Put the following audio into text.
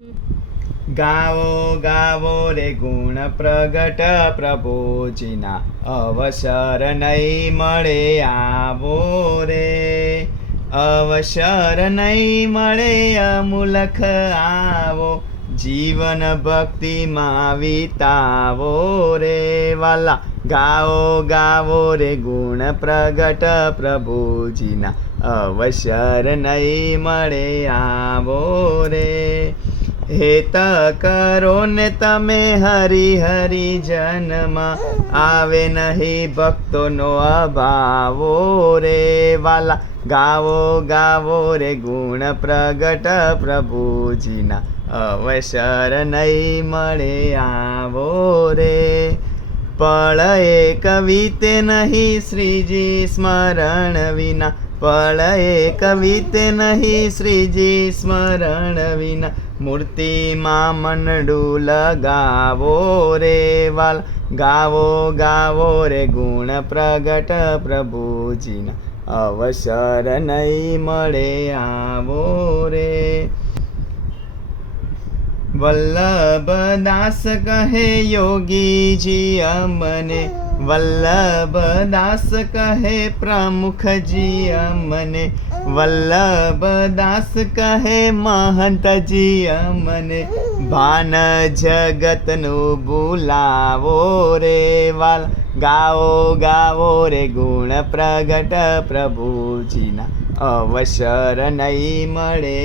ગાવો ગાવો રે ગુણ પ્રગટ પ્રભુજીના, અવસર નહીં મળે આવો રે. અવસર નહીં મળે અમૂલખ આવો, જીવન ભક્તિમાં વિતાવો રે વાલા. ગાવો ગાવો રે ગુણ પ્રગટ પ્રભુજીના, અવસર નહીં મળે આવો રે. હેત કરો ને તમે હરિ હરિ જનમાં, આવે નહીં ભક્તોનો અભાવો રે વાલા. ગાવો ગાવો રે ગુણ પ્રગટ પ્રભુજીના, અવસર નહીં મળે આવો રે. પળ એક વીતે નહીં શ્રીજી સ્મરણ વિના, પળ એક વીતે નહીં શ્રીજી સ્મરણ વિના, મૂર્તિમાં મનડું લગાવો રે વાલ. ગાવો ગાવો રે ગુણ પ્રગટ પ્રભુજીના, અવસર નહીં મળે આવો રે. વલ્લભદાસ કહે યોગીજી અમને, વલ્લભદાસ કહે પ્રમુખજી અમને, વલ્લભદાસ કહે મહંતજી અમને, ભાન જગતનું ભૂલાવો રે વાલ. ગાવો ગાવો રે ગુણ પ્રગટ પ્રભુજીના, અવસર નહીં મળે